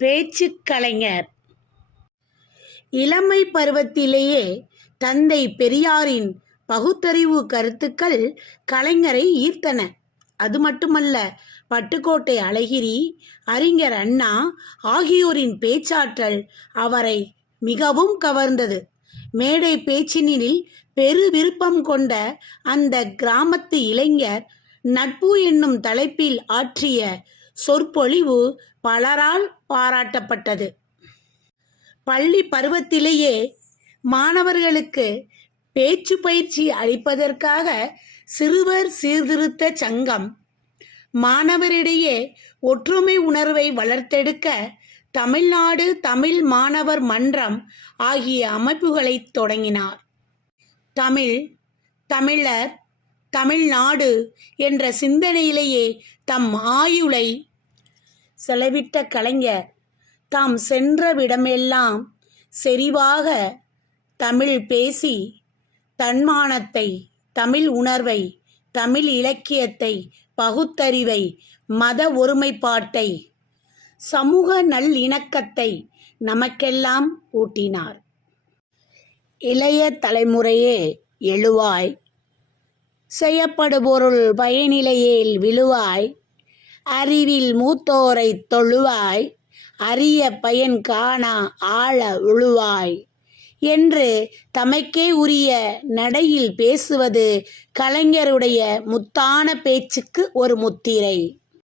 பேச்சுக் கலைஞர். இளமை பருவத்திலேயே தந்தை பெரியாரின் பகுத்தறிவு கருத்துக்கள் கலைஞரை ஈர்த்தன. அது மட்டுமல்ல, பட்டுக்கோட்டை அழகிரி, அறிஞர் அண்ணா ஆகியோரின் பேச்சாற்றல் அவரை மிகவும் கவர்ந்தது. மேடை பேச்சினில் பெரு விருப்பம் கொண்ட அந்த கிராமத்து இளைஞர் நட்பு என்னும் தலைப்பில் ஆற்றிய சொற்பொழிவு பலரால் பாராட்டப்பட்டது. பள்ளி பருவத்திலேயே மாணவர்களுக்கு பேச்சு பயிற்சி அளிப்பதற்காக சிறுவர் சீர்திருத்த சங்கம், மாணவரிடையே ஒற்றுமை உணர்வை வளர்த்தெடுக்க தமிழ்நாடு தமிழ் மாணவர் மன்றம் ஆகிய அமைப்புகளை தொடங்கினார். தமிழ், தமிழர், தமிழ்நாடு என்ற சிந்தனையிலேயே தம் ஆயுளை செலவிட்ட கலைஞர் தாம் சென்ற விடமெல்லாம் செறிவாக தமிழ் பேசி தன்மானத்தை, தமிழ் உணர்வை, தமிழ் இலக்கியத்தை, பகுத்தறிவை, மத ஒருமைப்பாட்டை, சமூக நல்லிணக்கத்தை நமக்கெல்லாம் ஊட்டினார். இளைய தலைமுறையே எழுவாய், செய்யப்படுபொருள் பயனிலையேல் விழுவாய், அறிவில் மூத்தோரை தொழுவாய், அரிய பயன் காணா ஆழ உழுவாய் என்று தமக்கே உரிய நடையில் பேசுவது கலைஞருடைய முத்தான பேச்சுக்கு ஒரு முத்திரை.